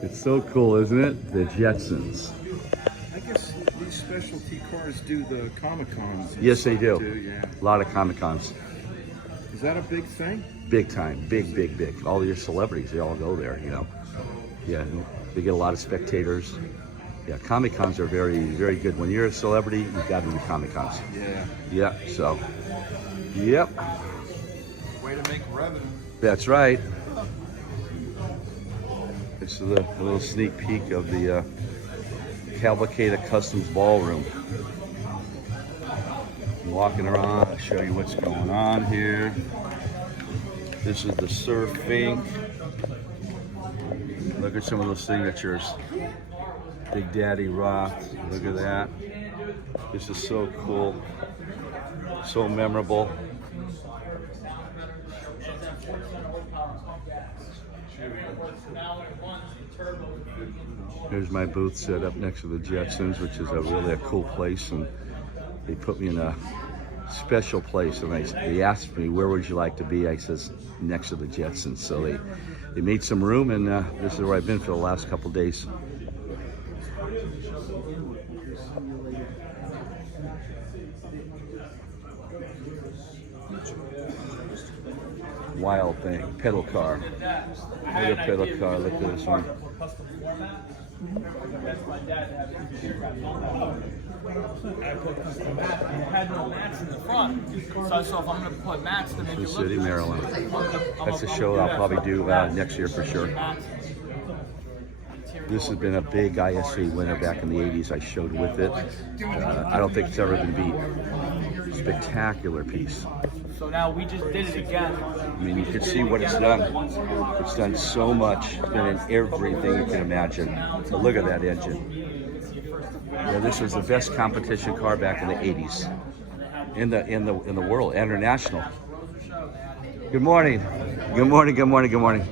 It's so cool, isn't it? The Jetsons. I guess these specialty cars do the Comic-Cons. Yes, they do. Too, yeah. A lot of Comic-Cons. Is that a big thing? Big time. Big, big, big. All your celebrities, they all go there, you know. Yeah, they get a lot of spectators. Yeah, Comic-Cons are very, very good. When you're a celebrity, you've got to do Comic-Cons. Yeah. Yeah, so, yep. Way to make revenue. That's right. This is a little sneak peek of the KULTURE Customs Ballroom. I'm walking around, I'll show you what's going on here. This is the Surf Ink. Look at some of those signatures. Big Daddy Roth, look at that. This is so cool, so memorable. Here's my booth set up next to the Jetsons, which is really a cool place, and they put me in a special place, and they asked me, where would you like to be? I says, next to the Jetsons. So they made some room, and this is where I've been for the last couple days. Wild thing, pedal car. Look at pedal car, look at this one. I had no mats in the front, so I saw if I'm going to put mats to make it look City, nice. Maryland. That's a show I'll probably do next year for sure. This has been a big ISA winner back in the 80s. I showed with it. I don't think it's ever been beat. Spectacular piece. So now we just did it again. I mean, you can see what it's done. It's done so much. It's been in everything you can imagine. So look at that engine. Yeah, this was the best competition car back in the 80s in the world, international. Good morning. Good morning. Good morning. Good morning.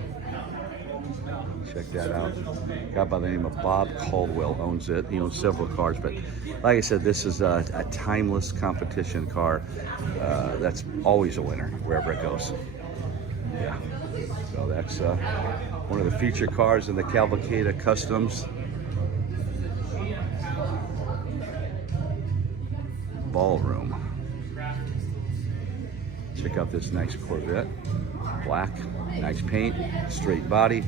Check that out. A guy by the name of Bob Caldwell owns it. He owns several cars, but like I said, this is a timeless competition car that's always a winner wherever it goes. Yeah. So that's one of the feature cars in the KULTURE Customs Ballroom. Check out this nice Corvette. Black, nice paint, straight body.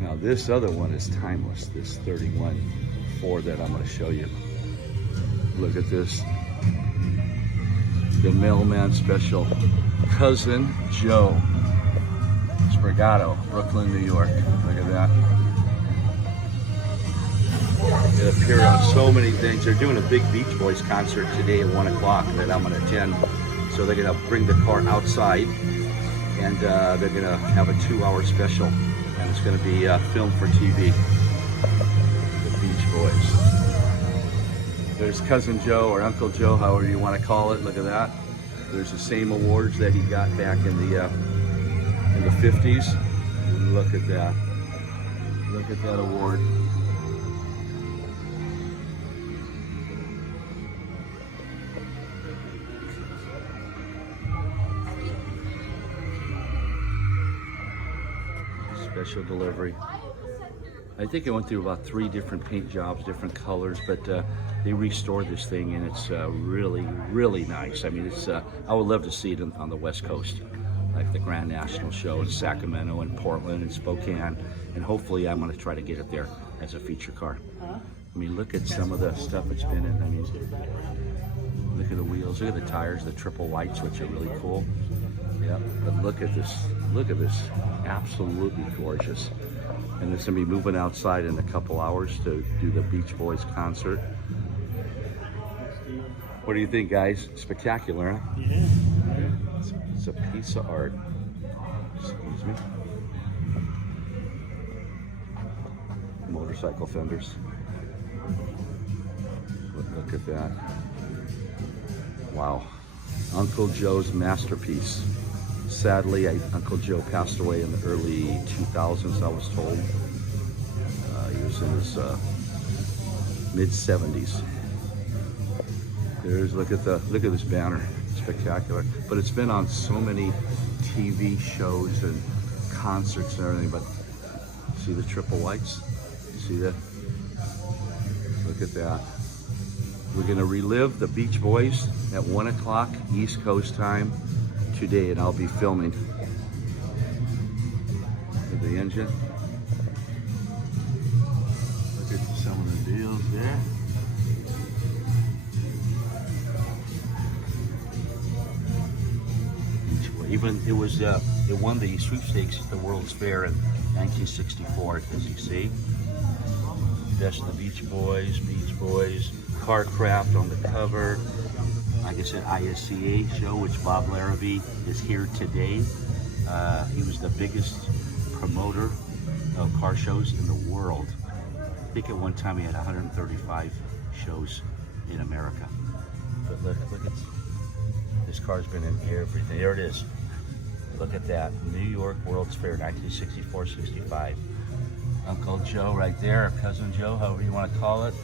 Now this other one is timeless, this 31 Ford that I'm going to show you. Look at this. The Mailman Special. Cousin Joe. Sprigato, Brooklyn, New York. Look at that. It appeared on so many things. They're doing a big Beach Boys concert today at 1 o'clock that I'm going to attend. So they're going to bring the car outside, and they're going to have a 2-hour special. And it's going to be filmed for TV. The Beach Boys. There's Cousin Joe or Uncle Joe, however you want to call it. Look at that. There's the same awards that he got back in the 50s. Look at that. Look at that award. Special delivery. I think it went through about 3 different paint jobs, different colors, but they restored this thing, and it's really, really nice. I mean, it's I would love to see it on the West Coast, like the Grand National Show in Sacramento and Portland and Spokane, and hopefully I'm going to try to get it there as a feature car. I mean, look at some of the stuff it's been in. I mean, look at the wheels, look at the tires, the triple whites, which are really cool. Yeah, but look at this, absolutely gorgeous. And it's gonna be moving outside in a couple hours to do the Beach Boys concert. What do you think, guys? Spectacular, huh? Yeah. It's a piece of art. Excuse me. Motorcycle fenders. Look at that. Wow. Uncle Joe's masterpiece. Sadly, Uncle Joe passed away in the early 2000s, I was told. He was in his mid-70s. Look at this banner, spectacular. But it's been on so many TV shows and concerts and everything. But See the triple whites? See that? Look at that. We're gonna relive the Beach Boys at 1 o'clock East Coast time today, and I'll be filming. Look at the engine. Look at some of the deals there. Even it won the sweepstakes at the World's Fair in 1964, as you see. Best of the Beach Boys, Carcraft on the cover. Like I said, ISCA show, which Bob Larrabee is here today. He was the biggest promoter of car shows in the world. I think at one time he had 135 shows in America. But look at this car's been in everything. There it is. Look at that. New York World's Fair, 1964-65. Uncle Joe right there, or Cousin Joe, however you want to call it.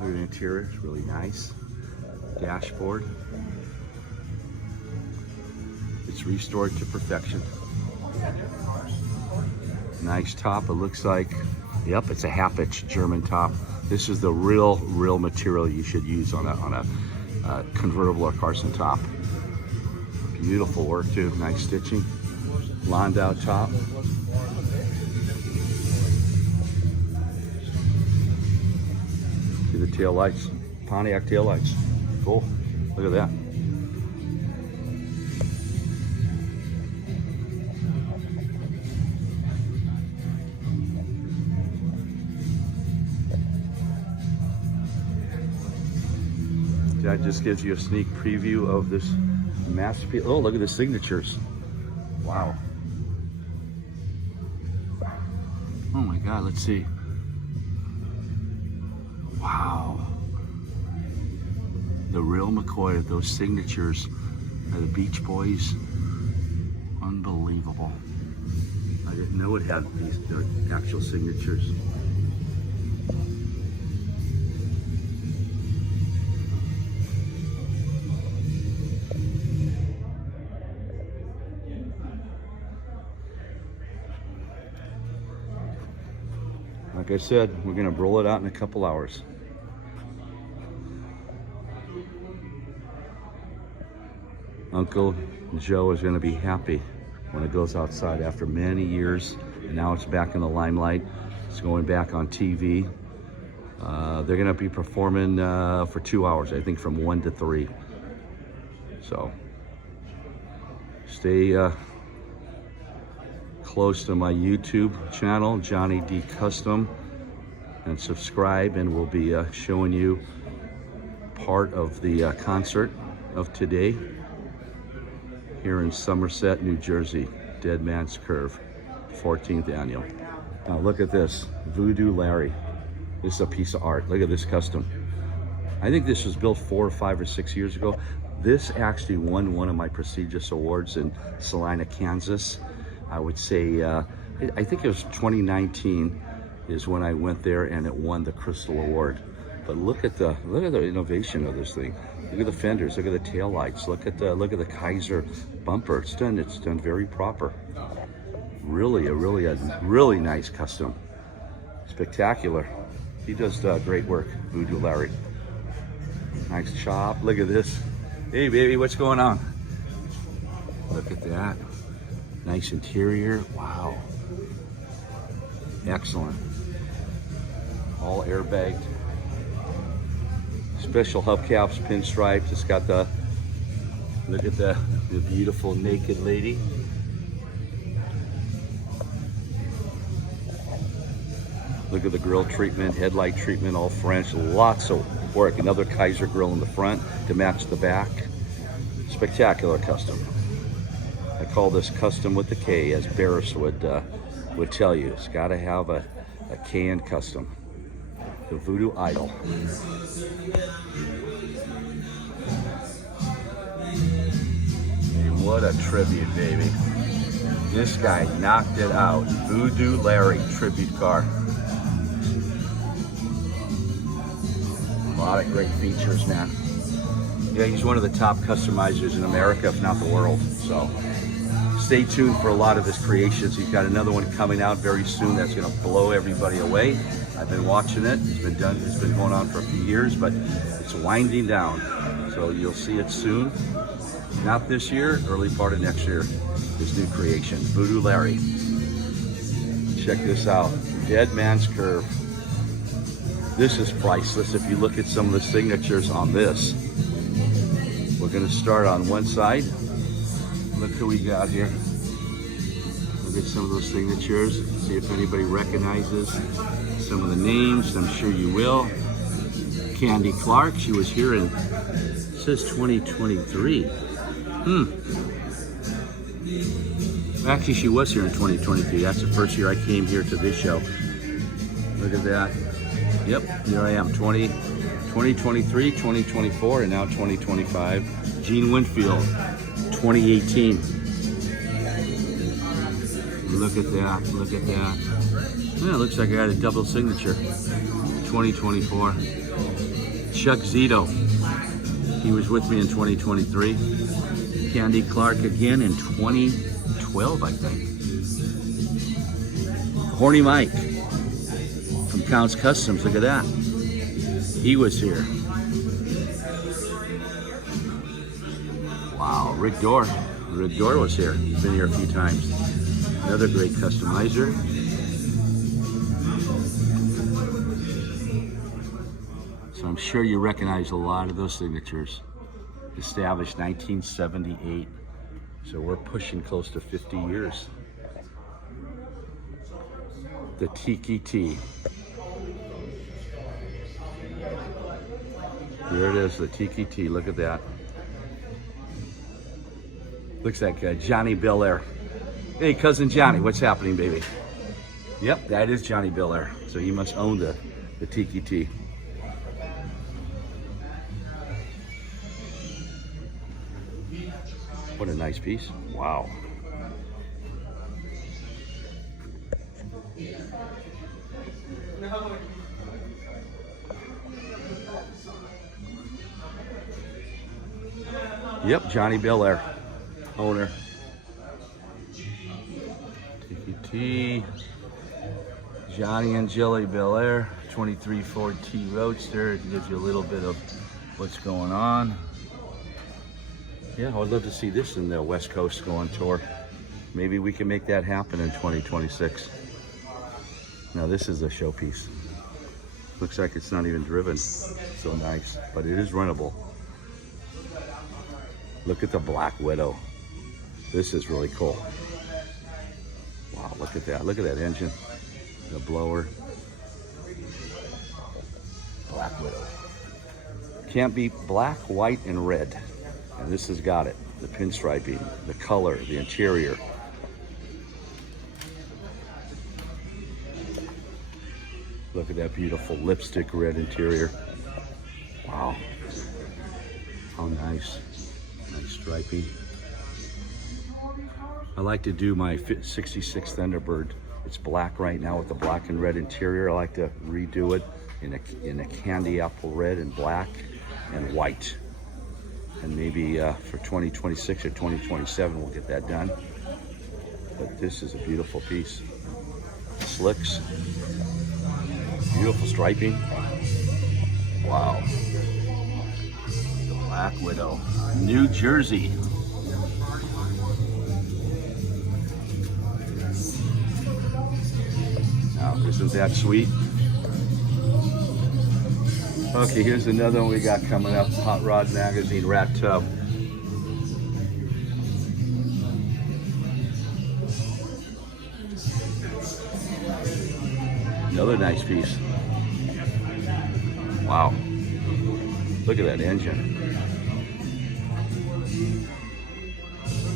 Look at the interior, it's really nice. Dashboard. It's restored to perfection. Nice top, it looks like, yep, it's a half-inch German top. This is the real material you should use on a convertible or Carson top. Beautiful work too, nice stitching. Landau top. See the tail lights, Pontiac tail lights. Cool, look at that. That just gives you a sneak preview of this masterpiece. Oh, look at the signatures. Wow. Oh my God, let's see. Wow. The real McCoy, those signatures are the Beach Boys. Unbelievable. I didn't know it had these actual signatures. Like I said, we're gonna roll it out in a couple hours. Uncle Joe is gonna be happy when it goes outside after many years, and now it's back in the limelight. It's going back on TV. They're gonna be performing for 2 hours, I think from 1 to 3. So stay close to my YouTube channel, JohnnyDKustom, and subscribe, and we'll be showing you part of the concert of today here in Somerset, New Jersey, Dead Man's Curve, 14th annual. Now look at this, Voodoo Larry. This is a piece of art. Look at this custom. I think this was built 4 or 5 or 6 years ago. This actually won one of my prestigious awards in Salina, Kansas. I would say, I think it was 2019 is when I went there, and it won the Crystal Award. But look at the innovation of this thing. Look at the fenders, look at the tail lights, look at the Kaiser bumper. It's done very proper. Really a really nice custom. Spectacular. He does great work, Voodoo Larry. Nice chop. Look at this. Hey baby, what's going on? Look at that. Nice interior. Wow. Excellent. All airbagged. Special hubcaps, pinstripes. It's got the, look at the beautiful naked lady. Look at the grill treatment, headlight treatment, all French. Lots of work. Another Kaiser grill in the front to match the back. Spectacular custom. I call this custom with the K, as Barris would tell you. It's got to have a K in custom. The Voodoo Idol. Hey, what a tribute, baby. This guy knocked it out. Voodoo Larry tribute car. A lot of great features, man. Yeah, he's one of the top customizers in America, if not the world. So stay tuned for a lot of his creations. He's got another one coming out very soon that's going to blow everybody away. I've been watching it. It's been going on for a few years, but it's winding down. So you'll see it soon. Not this year, early part of next year. His new creation, Voodoo Larry. Check this out, Dead Man's Curve. This is priceless. If you look at some of the signatures on this, we're going to start on one side. Look who we got here. Look at some of those signatures. See if anybody recognizes some of the names. I'm sure you will. Candy Clark, she was here in, it says 2023. Actually, she was here in 2023. That's the first year I came here to this show. Look at that. Yep, here I am, 2023, 2024, and now 2025. Gene Winfield, 2018. Look at that, look at that. Yeah, it looks like I got a double signature. 2024. Chuck Zito, he was with me in 2023. Candy Clark again in 2012, I think. Horny Mike from Count's Customs, look at that. He was here. Wow, Rick Dorr. Rick Dorr was here. He's been here a few times. Another great customizer. So I'm sure you recognize a lot of those signatures. Established 1978. So we're pushing close to 50 years. The Tiki T. Here it is, the Tiki T. Look at that. Looks like Johnny Belair. Hey, cousin Johnny, what's happening, baby? Yep, that is Johnny Belair. So he must own the Tiki T. What a nice piece. Wow. Yep, Johnny Belair, owner. T, Johnny and Jilly Belair, 23 Ford T Roadster. It gives you a little bit of what's going on. Yeah, I would love to see this in the West Coast going tour. Maybe we can make that happen in 2026. Now this is a showpiece. Looks like it's not even driven. So nice, but it is runnable. Look at the Black Widow. This is really cool. Wow, look at that. Look at that engine. The blower. Black Widow. Can't beat black, white, and red. And this has got it. The pinstriping, the color, the interior. Look at that beautiful lipstick red interior. Wow. How nice. Nice striping. I like to do my 66 Thunderbird. It's black right now with the black and red interior. I like to redo it in a candy apple red and black and white. And maybe for 2026 or 2027 we'll get that done. But this is a beautiful piece. Slicks. Beautiful striping. Wow. The Black Widow. New Jersey. Now, isn't that sweet? Okay, here's another one we got coming up. Hot Rod Magazine Rat Tub. Another nice piece. Wow. Look at that engine.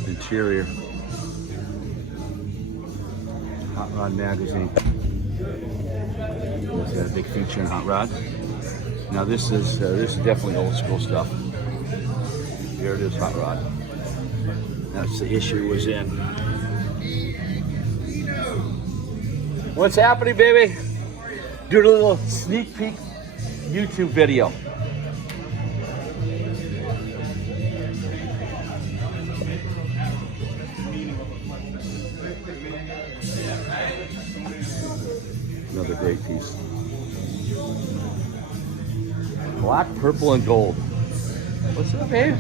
Interior. Hot Rod Magazine. It's got a big feature in Hot Rod. Now this is definitely old school stuff. Here it is, Hot Rod. That's the issue it was in. What's happening, baby? Do a little sneak peek YouTube video. Another great piece. Black, purple, and gold. What's up, babe?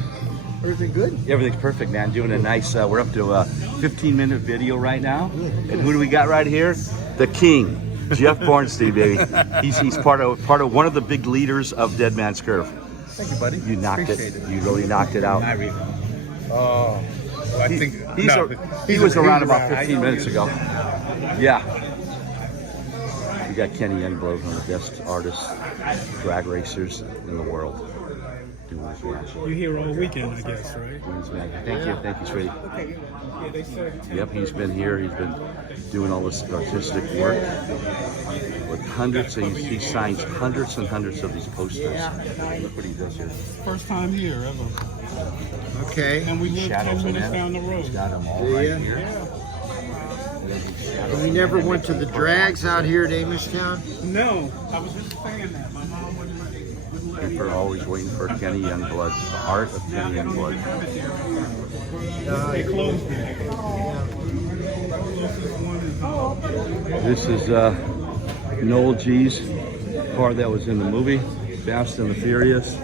Everything good? Everything's perfect, man. Doing a nice, we're up to a 15-minute video right now. And who do we got right here? The king, Jeff Bornstein, baby. He's part of one of the big leaders of Dead Man's Curve. Thank you, buddy. You knocked Appreciate it. You really knocked it out. Not really. Oh, well, I think He was around about 15 minutes ago. Yeah. We got Kenny Youngblood, one of the best artists, drag racers in the world. Doing his magic. You're here all weekend, I guess, right? Doing his magic. Thank you, sweetie. Yeah, they said. Yep, he's been here. He's been doing all this artistic work with hundreds. He signs hundreds and hundreds of these posters. Look what he does here. First time here ever. Okay. And we live 10 minutes down the road. He's got them all right here. We never went to the drags out here at Amishtown. No, I was just saying that. My mom wouldn't let me. People are always waiting for Kenny Youngblood, the art of Kenny Youngblood. They closed it. This is Noel G's car that was in the movie, Fast and the Furious.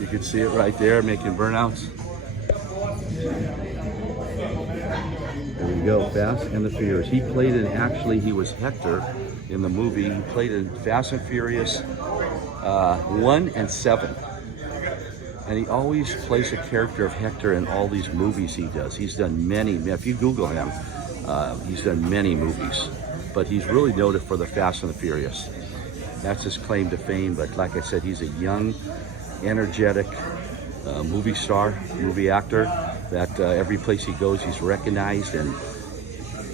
You can see it right there, making burnouts. There you go, Fast and the Furious. He played in, actually, he was Hector in the movie. He played in Fast and Furious 1 and 7. And he always plays a character of Hector in all these movies he does. He's done many, if you Google him, he's done many movies. But he's really noted for the Fast and the Furious. That's his claim to fame, but like I said, he's a young, energetic movie star, movie actor, that every place he goes, he's recognized, and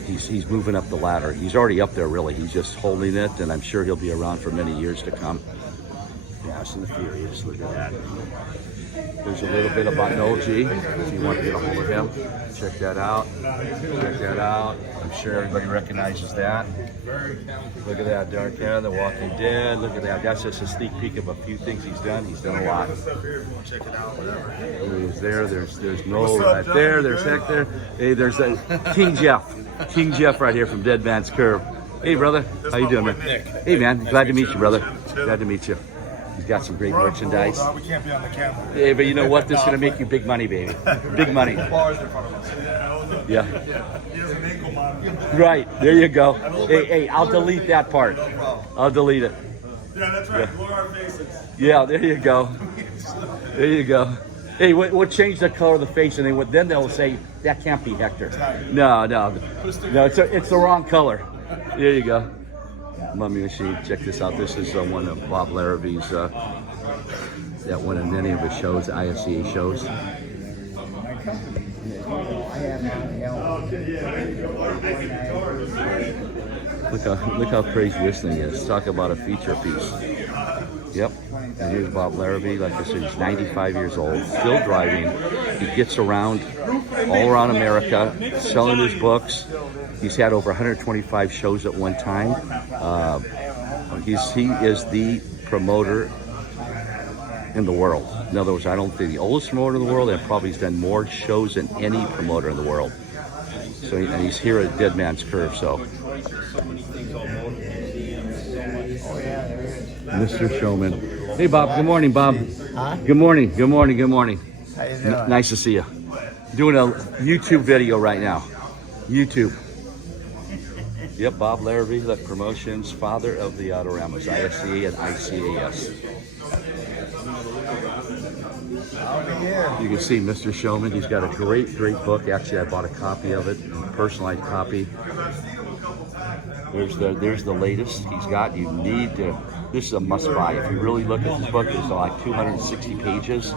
he's moving up the ladder. He's already up there, really. He's just holding it, and I'm sure he'll be around for many years to come. Fast and the Furious, look at that. There's a little bit about Noel G, if you want to get a hold of him. Check that out. Check that out. I'm sure everybody recognizes that. Look at that, Dark Hair, The Walking Dead. Look at that. That's just a sneak peek of a few things he's done. He's done a lot. There's there. There's Noel right there. There's Hector. Hey, there's King Jeff. King Jeff right here from Dead Man's Curve. Hey, brother. How you doing, man? Hey, man. Glad to meet you, brother. Glad to meet you. He's got some great merchandise. We can't be on the camera. Hey, but you know what? This is going to make you big money, baby. Big money. Yeah. He has an ankle monitor. Right. There you go. Hey, I'll delete that part. I'll delete it. Yeah, that's right. Blur our faces. Yeah, there you go. There you go. Hey, we'll change the color of the face, and then they'll say, that can't be Hector. No, it's the wrong color. There you go. Mummy Machine, check this out. This is one of Bob Laraby's, that won in many of his shows, ISCA shows. Look how crazy this thing is. Talk about a feature piece. Yep. And here's Bob Larrabee. Like I said, he's 95 years old, still driving. He gets around all around America, selling his books. He's had over 125 shows at one time. He is the promoter in the world. In other words, I don't think the oldest promoter in the world, and probably he's done more shows than any promoter in the world. So, and he's here at Dead Man's Curve. So, Mr. Showman. Hey, Bob. Good morning, Bob. Huh? Good morning. Good morning. Good morning. How you doing? Nice to see you. Doing a YouTube video right now. YouTube. Yep, Bob Larrabee, the promotions, father of the Autoramas, ISCA and ICAS. You can see Mr. Showman. He's got a great book. Actually, I bought a copy of it, a personalized copy. There's the latest he's got. You need to. This is a must-buy. If you really look at this book, there's like 260 pages.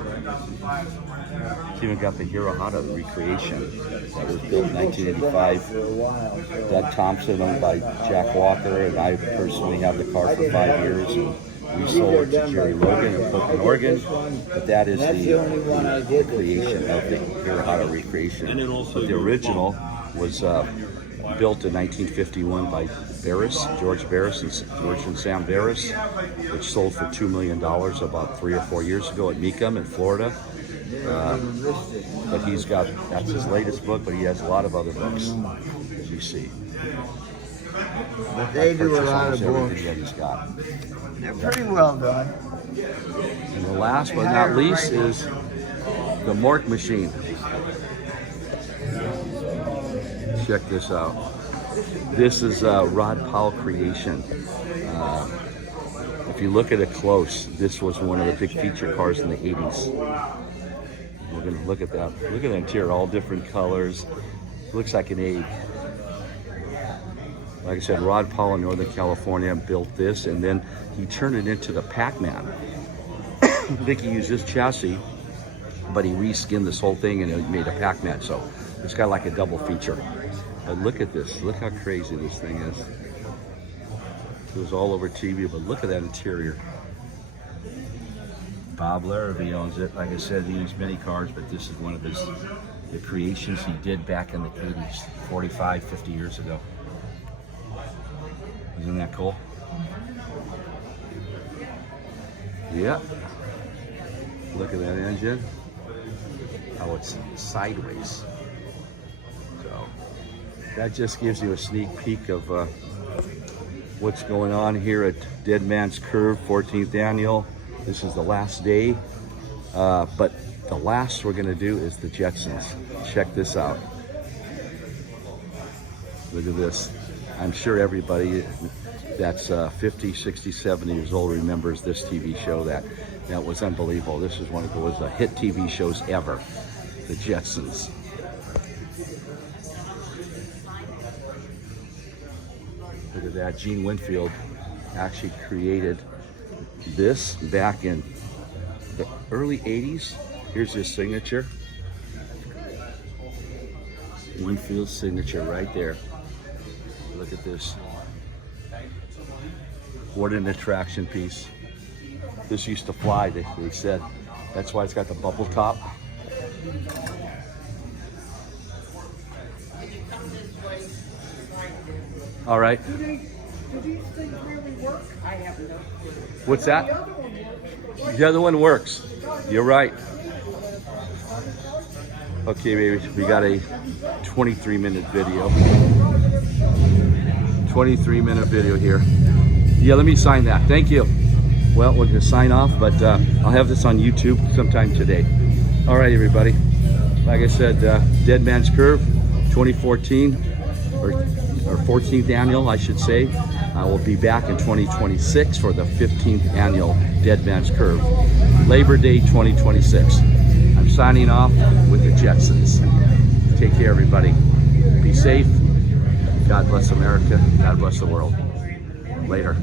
It's even got the Hirohata recreation that was built in 1985. Doug Thompson, owned by Jack Walker, and I personally have the car for 5 years. And we sold it to Jerry Logan in Portland, Oregon. But that is the creation of the Hirohata recreation. But the original was built in 1951 by George Barris and Sam Barris, which sold for $2 million about 3 or 4 years ago at Mecum in Florida. But that's his latest book, but he has a lot of other books, as you see. But they do a Purchase lot of almost books. everything that he's got. They're pretty well done. And the last but not least is the Mork machine. Check this out. This is Rod Powell creation. If you look at it close, this was one of the big feature cars in the 80s. We're gonna look at that. Look at the interior, all different colors. Looks like an egg. Like I said, Rod Powell in Northern California built this, and then he turned it into the Pac-Man. I think he used this chassis, but he reskinned this whole thing and it made a Pac-Man. So it's got like a double feature. But look at this. Look how crazy this thing is. It was all over TV, but look at that interior. Bob Larrabee owns it. Like I said, he owns many cars, but this is one of the creations he did back in the 80s, 45, 50 years ago. Isn't that cool? Yeah. Look at that engine. How it's sideways. So that just gives you a sneak peek of what's going on here at Dead Man's Curve 14th annual. This is the last day, but the last we're gonna do is the Jetsons. Check this out. Look at this. I'm sure everybody that's 50, 60, 70 years old remembers this TV show. That was unbelievable. This is one of the hit TV shows ever, the Jetsons. Look at that. Gene Winfield actually created this back in the early 80s. Here's his signature. Winfield's signature right there. Look at this. What an attraction piece. This used to fly, they said. That's why it's got the bubble top. All right. Do these things really work? I have no clue. What's that? The other one works. The other one works. You're right. Okay, baby, we got a 23-minute video. 23-minute video here. Yeah, let me sign that. Thank you. Well, we're gonna sign off, but I'll have this on YouTube sometime today. All right, everybody. Like I said, Dead Man's Curve 2014, or 14th annual, I should say. I will be back in 2026 for the 15th annual Dead Man's Curve. Labor Day 2026. I'm signing off with the Jetsons. Take care, everybody. Be safe. God bless America. God bless the world. Later.